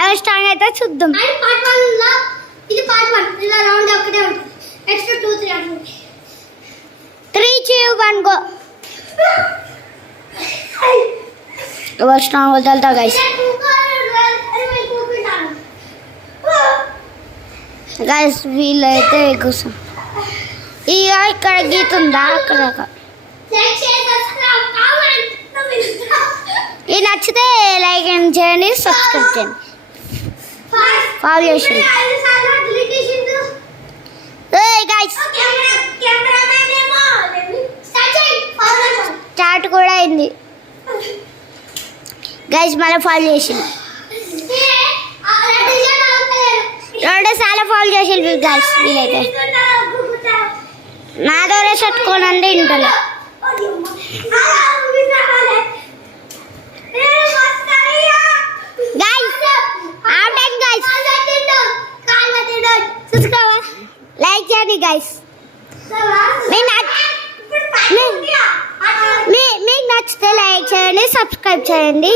ఎవరు స్ట్రాంగ్ అయితే చూద్దాం. ఇది పార్ట్ 1 ఇలా రౌండ్ ఒకటే ఉంటుంది. నెక్స్ట్ 2 3 అంటే 3 2 1 గో. ఎవరు స్ట్రాంగ్ వదలతా గైస్. గైస్ వీళ్ళైతే కోసం ఇక ఇక్కడ గీత ఉందా అక్కడ ఇది నచ్చితే లైక్ చేయండి, సబ్స్క్రైబ్ చేయండి, ఫాలో చేయండి. స్టార్ట్ కూడా అయింది గైస్. మళ్ళీ ఫాలో చేసింది, 2 సార్లు ఫాలో చేసింది గైస్. వీలైతే నా ద్వారా చట్టుకోనండి ఇంట్లో లైక్ చేయండి గైస్. మీకు నచ్చితే లైక్ చేయండి, సబ్స్క్రైబ్ చేయండి.